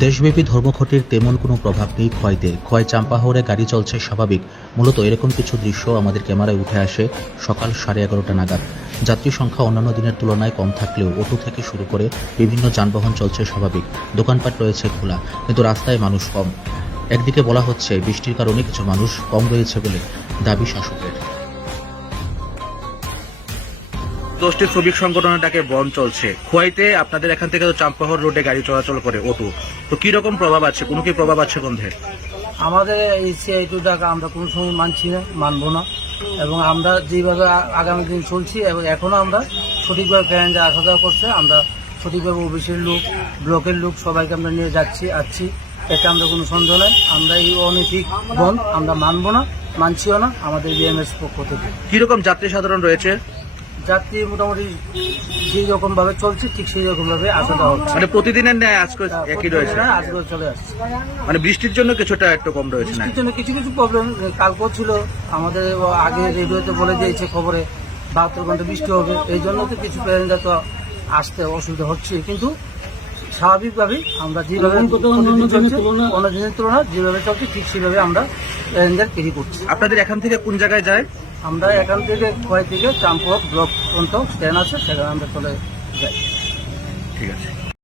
দেশব্যাপী ধর্মঘটের তেমন কোনো প্রভাব নেই, ক্ষয়তে। ক্ষয় চাম্পাহরে গাড়ি চলছে স্বাভাবিক। মূলত এরকম কিছু দৃশ্য আমাদের ক্যামেরায় উঠে আসে সকাল সাড়ে এগারোটা নাগাদ। যাত্রী সংখ্যা অন্যান্য দিনের তুলনায় কম থাকলেও অটো থেকে শুরু করে বিভিন্ন যানবাহন চলছে স্বাভাবিক। দোকানপাট রয়েছে খোলা, কিন্তু রাস্তায় মানুষ কম। একদিকে বলা হচ্ছে বৃষ্টির কারণে কিছু মানুষ কম রয়েছে বলে দাবি শাসকের দশটি শ্রমিক সংগঠনের ডাকে বন্ধ চলছে। খোয়াইতে আপনাদের এখান থেকে তো চাম্পাহর রোডে গাড়ি চলাচল করে অটো। তো কি রকম প্রভাব আছে? কোনো কি প্রভাব আছে বন্ধের আমাদের এই সিআইটু ডাকা আমরা কোনো সময় মানছি না মানবো না। এবং আমরা যেভাবে আগামী দিন চলছি এবং এখনও আমরা সঠিকভাবে প্যারেন্টরা আসা যাওয়া করছে আমরা সঠিকভাবে অফিসের লোক ব্লকের লোক সবাইকে আমরা নিয়ে যাচ্ছি আসছি। এতে আমরা কোনো সন্দেহ নাই। আমরা এই অনৈতিক বন্ধ আমরা মানবো না মানছিও না আমাদের বিএমএস পক্ষ থেকে। কীরকম যাত্রী সাধারণ রয়েছে? যাত্রী মোটামুটি যেই রকম ভাবে চলছে ঠিক সেই রকম ভাবে আসা যাওয়া হচ্ছে। মানে প্রতিদিনের ন্যায় আজকে একই রয়েছে? আজকে চলে আসছে। মানে বৃষ্টির জন্য কিছুটা একটু কম রয়েছে বৃষ্টির জন্য কিছু কিছু প্রবলেম কালকেও ছিল। আমাদের আগে রেডিওতে বলে দিয়েছে খবরে বাহাত্তর ঘণ্টা বৃষ্টি হবে। এই জন্য তো কিছু প্যারেন্টরা তো আসতে অসুবিধা হচ্ছে। কিন্তু স্বাভাবিকভাবেই আমরা যেভাবে অন্য দিনের তুলনা? যেভাবে চলছে ঠিক সেভাবে আমরা প্যারেন্টদের ক্যারি করছি। আপনাদের এখান থেকে কোন জায়গায় যায়? আমরা এখান থেকে খোয়াই থেকে চাম্পক ব্লক পর্যন্ত স্ট্যান্ড আছে সেখানে আমরা চলে যাই। ঠিক আছে।